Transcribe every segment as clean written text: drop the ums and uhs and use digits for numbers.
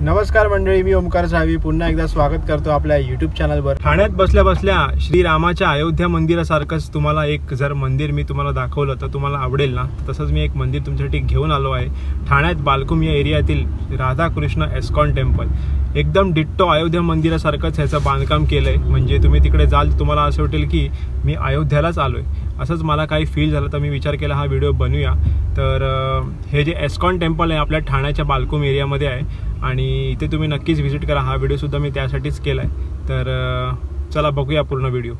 नमस्कार मंडळी, मी ओमकार साहेब पुन्हा एकदा स्वागत करतो आपल्या यूट्यूब चॅनलवर। ठाण्यात बसल्या बसल्या श्रीरामाच्या अयोध्या मंदिरासारखंच तुम्हाला एक जर मंदिर मी तुम्हाला दाखवलं तर तुम्हाला आवडेल ना। तसंच मी एक मंदिर तुमच्यासाठी घेऊन आलो आहे। ठाण्यात बालकुम या एरियातील राधाकृष्ण एस्कॉन टेम्पल एकदम डिट्टो अयोध्या मंदिरासारखंच ह्याचं बांधकाम केलंय। म्हणजे तुम्ही तिकडे जाल तर तुम्हाला असं वाटेल की मी अयोध्यालाच आलोय। असंच मला काही फील झालं तर मी विचार केला हा व्हिडिओ बनवूया। तर हे जे एस्कॉन टेम्पल आहे आपल्या ठाण्याच्या बालकुम एरियामध्ये आहे आणि इथे तुम्ही नक्कीच व्हिजिट करा। हा व्हिडिओ सुद्धा मी त्यासाठीच केलाय। तर चला बघूया पूर्ण व्हिडिओ।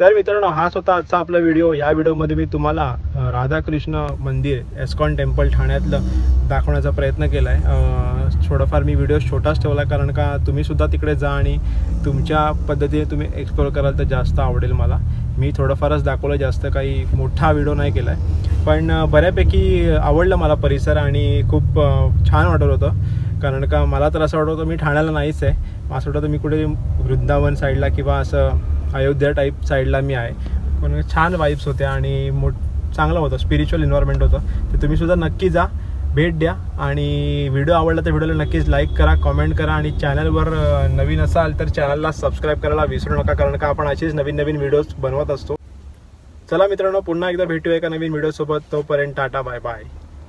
तर मित्रांनो, हा होता आजचा आपला व्हिडिओ। या व्हिडिओमध्ये मी तुम्हाला राधाकृष्ण मंदिर एस्कॉन टेम्पल ठाण्यातलं दाखवण्याचा प्रयत्न केला आहे। थोडाफार मी व्हिडिओ छोटाच ठेवला कारण का तुम्ही सुद्धा तिकडे जा आणि तुमच्या पद्धतीने तुम्ही एक्सप्लोर कराल तर जास्त आवडेल मला। मी थोडंफारच दाखवलं, जास्त काही मोठा व्हिडिओ नाही केला आहे, पण बऱ्यापैकी आवडलं मला परिसर आणि खूप छान वाटत होतं। कारण का मला तर असं वाटत होतं मी ठाण्याला नाहीच आहे, असं वाटतं मी कुठे वृंदावन साईडला किंवा असं अयोध्या टाईप साईडला मी आहे. पण छान वाईब्स होत्या आणि चांगलं होतं, स्पिरिच्युअल एन्व्हायरमेंट होतं. तर तुम्हीसुद्धा नक्की जा, भेट द्या. आणि व्हिडिओ आवडला तर व्हिडिओला नक्कीच लाईक करा, कमेंट करा आणि चॅनलवर नवीन असाल तर चॅनलला सबस्क्राईब करायला विसरू नका, कारण का आपण असेच नवीन नवीन व्हिडिओज बनवत असतो. चला मित्रांनो, पुन्हा एकदा भेटूया एका नवीन व्हिडिओसोबत. तोपर्यंत टाटा, बाय बाय.